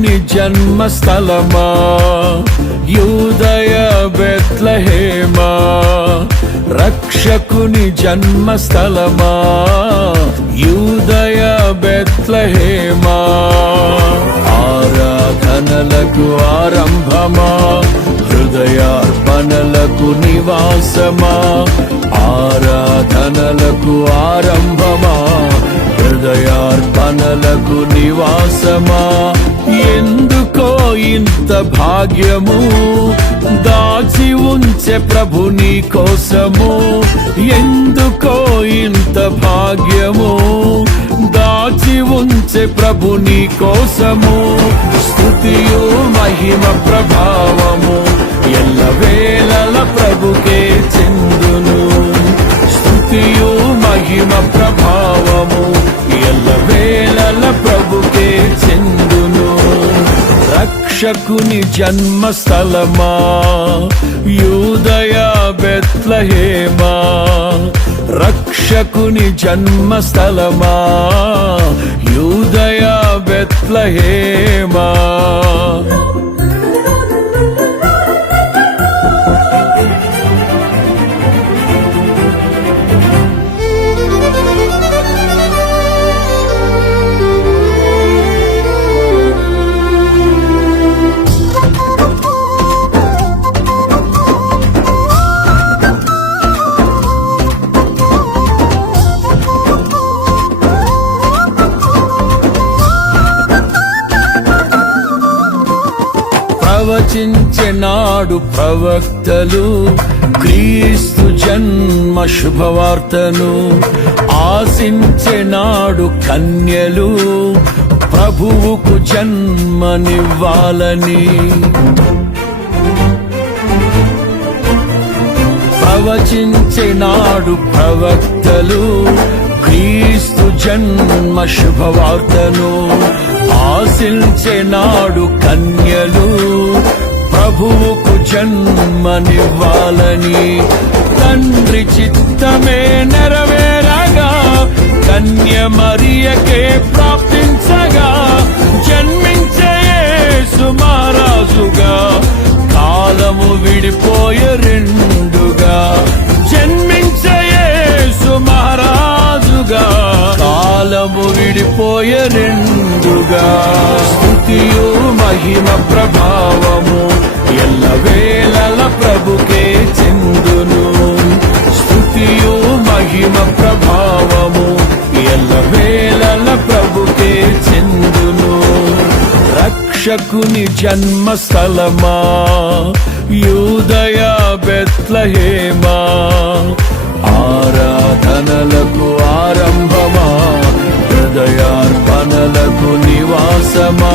రక్షకుని జన్మస్థలమా యూదయ బెత్లెహేమా, రక్షకుని జన్మస్థలమా యూదయ బెత్లెహేమా. ఆరాధనలకు ఆరంభమా, హృదయార్పణలకు నివాసమా, ఆరాధనలకు ఆరంభమా, హృదయార్పణలకు నివాసమా. ఎందుకో ఇంత భాగ్యము దాచి ఉంచే ప్రభు నీ కోసము, ఎందుకో ఇంత భాగ్యము దాచి ఉంచే ప్రభు నీ కోసము. స్తుతియు మహిమ ప్రభావము ఎల్లవేళల ప్రభుకే చెందును, స్తుతియు మహిమ ప్రభావము ఎల్లవేళల ప్రభుకే చెందును. రక్షకుని జన్మస్థలమా యూదయ బెత్లెహేమా, రక్షకుని జన్మస్థలమా యూదయ బెత్లెహేమా. ప్రవచించెనాడు ప్రవక్తలు క్రీస్తు జన్మ శుభవార్తను, ఆశించెనాడు కన్యలు ప్రభువుకు జన్మనివ్వాలని. ప్రవచించెనాడు ప్రవక్తలు క్రీస్తు జన్మ శుభవార్తను, ఆశించెనాడు కన్యలు ప్రభువుకు జన్మనివ్వాలని. తండ్రి చిత్తమే నెరవేరగా కన్య మరియకే ప్రాప్తించగా, జన్మించే యేసు మహారాజుగా కాలము విడిపోయే రెండుగా, జన్మించే యేసు మహారాజుగా కాలము విడిపోయే రెండుగా. స్తుతియు మహిమ ప్రభావము ఎల్లవేళల ప్రభుకే చెందును, స్తుతియు మహిమ ప్రభావము ఎల్లవేళల ప్రభుకే చెందును. రక్షకుని జన్మస్థలమా యూదయ బెత్లెహేమా, ఆరాధనలకు ఆరంభమా, హృదయార్పణలకు నివాసమా.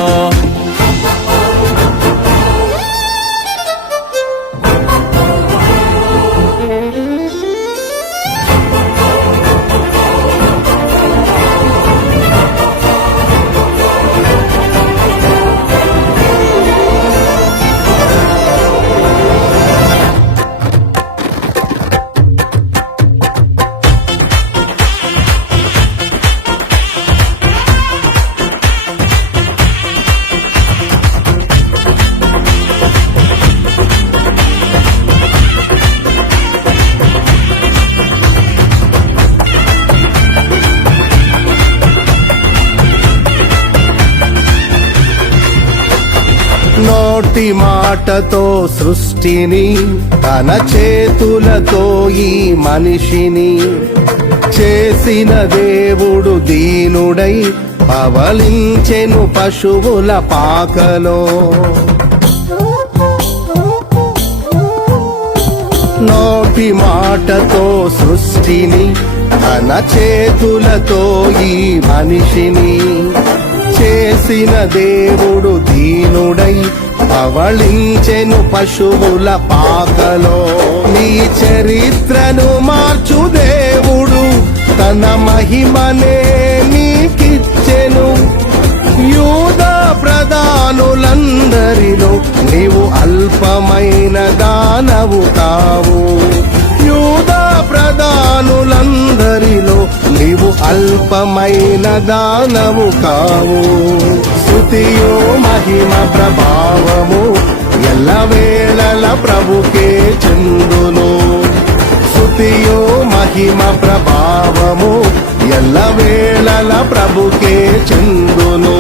నోటి మాటతో సృష్టిని, తన చేతులతో ఈ మనిషిని చేసిన దేవుడు దీనుడై పవలించెను పశువుల పాకలో. నోటి మాటతో సృష్టిని, తన చేతులతో ఈ మనిషిని చేసిన దేవుడు దీనుడై పవళించెను పశువుల పాకలో. నీ చరిత్రను మార్చు దేవుడు తన మహిమనే నీకిచ్చెను. యూదా ప్రధానులందరిలో నీవు అల్పమైన దానవు కావు. యూదా ప్రధానులందరిలో నీవు అల్పమైన దానవు కావు. స్తుతియో మహిమ ప్రభావము ఎల్లవేళల ప్రభుకే చెందును. స్తుతియో మహిమ ప్రభావము ఎల్లవేళల ప్రభుకే చెందును.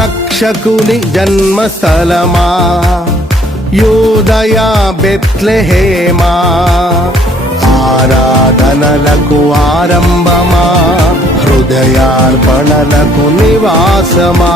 రక్షకుని జన్మస్థలమా యూదయ బెత్లెహేమా, ఆరాధనలకు ఆరంభమా, హృదయార్పణలకు నివాసమా.